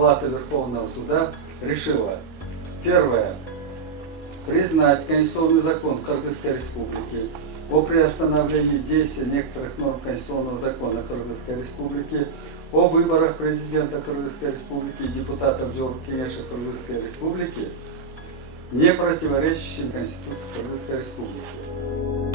Палата Верховного Суда решила: первое. Признать Конституционный закон Кыргызской Республики о приостановлении действия некоторых норм Конституционного закона Кыргызской Республики о выборах президента Кыргызской Республики и депутатов Жоркенеша Кыргызской Республики, не противоречащим Конституции Кыргызской Республики.